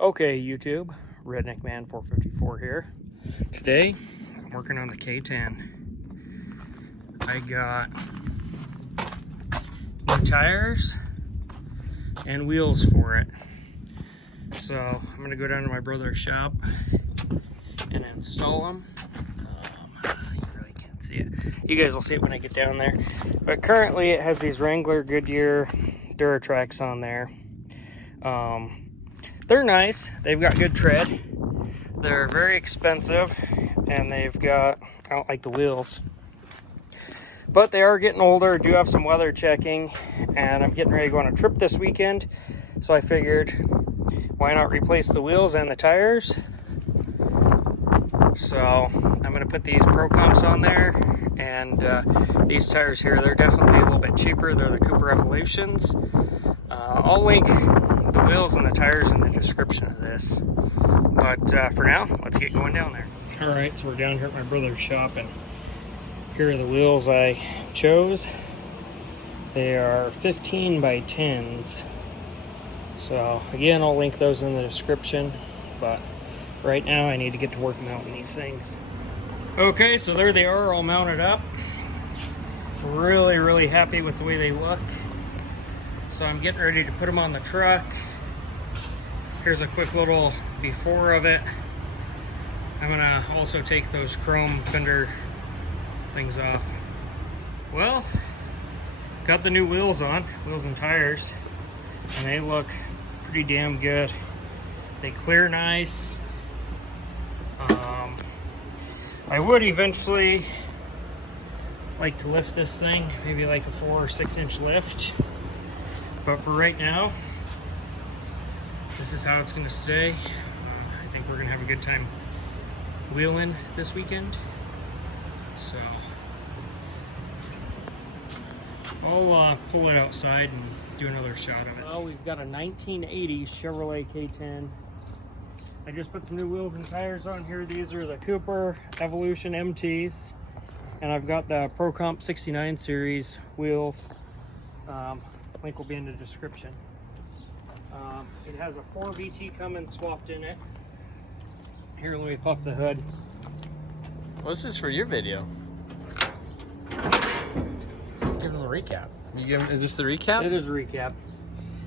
Okay, YouTube, Redneck Man 454 here. Today, I'm working on the K10. I got new tires and wheels for it. So I'm gonna go down to my brother's shop and install them. You really can't see it. You guys will see it when I get down there. But currently it has these Wrangler Goodyear Duratracs on there. They're nice. They've got good tread. They're very expensive, and they've got, I don't like the wheels, but they are getting older. Do have some weather checking, and I'm getting ready to go on a trip this weekend. So I figured, why not replace the wheels and the tires? So I'm gonna put these Pro Comps on there, and these tires here, they're definitely a little bit cheaper. They're the Cooper Evolutions. I'll link the wheels and the tires in the description of this. But for now, let's get going down there. All right, so we're down here at my brother's shop, and here are the wheels I chose. They are 15 by 10s. So again, I'll link those in the description, but right now I need to get to work mounting these things. Okay, so there they are, all mounted up. Really happy with the way they look. So I'm getting ready to put them on the truck. Here's a quick little before of it. I'm gonna also take those chrome fender things off. Well, got the new wheels on, wheels and tires, and they look pretty damn good. They clear nice. I would eventually like to lift this thing, maybe like a 4 or 6 inch lift. But for right now, this is how it's going to stay. I think we're going to have a good time wheeling this weekend. So I'll pull it outside and do another shot of it. Well, we've got a 1980 Chevrolet K10. I just put some new wheels and tires on here. These are the Cooper Evolution MTs. And I've got the Pro Comp 69 series wheels. Link will be in the description. It has a 4Bt Cummins swapped in it. Here, let me pop the hood. What's this for your video? Let's give them a recap. Is this the recap? It is a recap.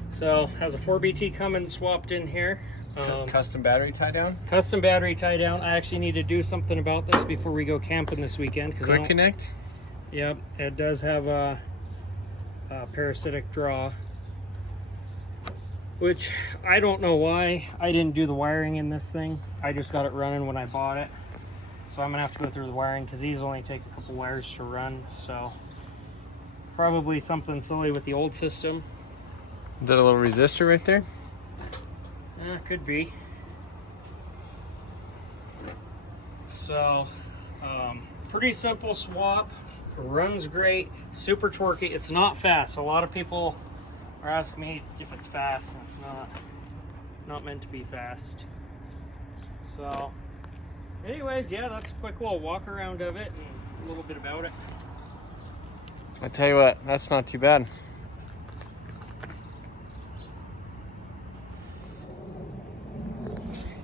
So, has a 4Bt Cummins swapped in here. Custom battery tie down? Custom battery tie down. I actually need to do something about this before we go camping this weekend. Quick connect? Yep, it does have a parasitic draw, which I don't know why I didn't do the wiring in this thing. I just got it running when I bought it, so I'm gonna have to go through the wiring because these only take a couple wires to run. So probably something silly with the old system. Is that a little resistor right there? Could be. So pretty simple swap. Runs great, super torquey. It's not fast. A lot of people are asking me if it's fast, and it's not meant to be fast. So anyways, yeah, that's a quick little walk around of it and a little bit about it. I tell you what, that's not too bad.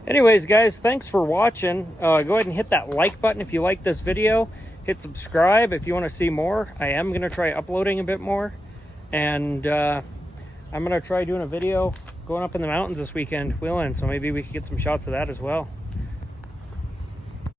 Anyways, guys, thanks for watching. Go ahead and hit that like button if you like this video. Hit subscribe if you want to see more. I am going to try uploading a bit more. And I'm going to try doing a video going up in the mountains this weekend wheeling. So maybe we could get some shots of that as well.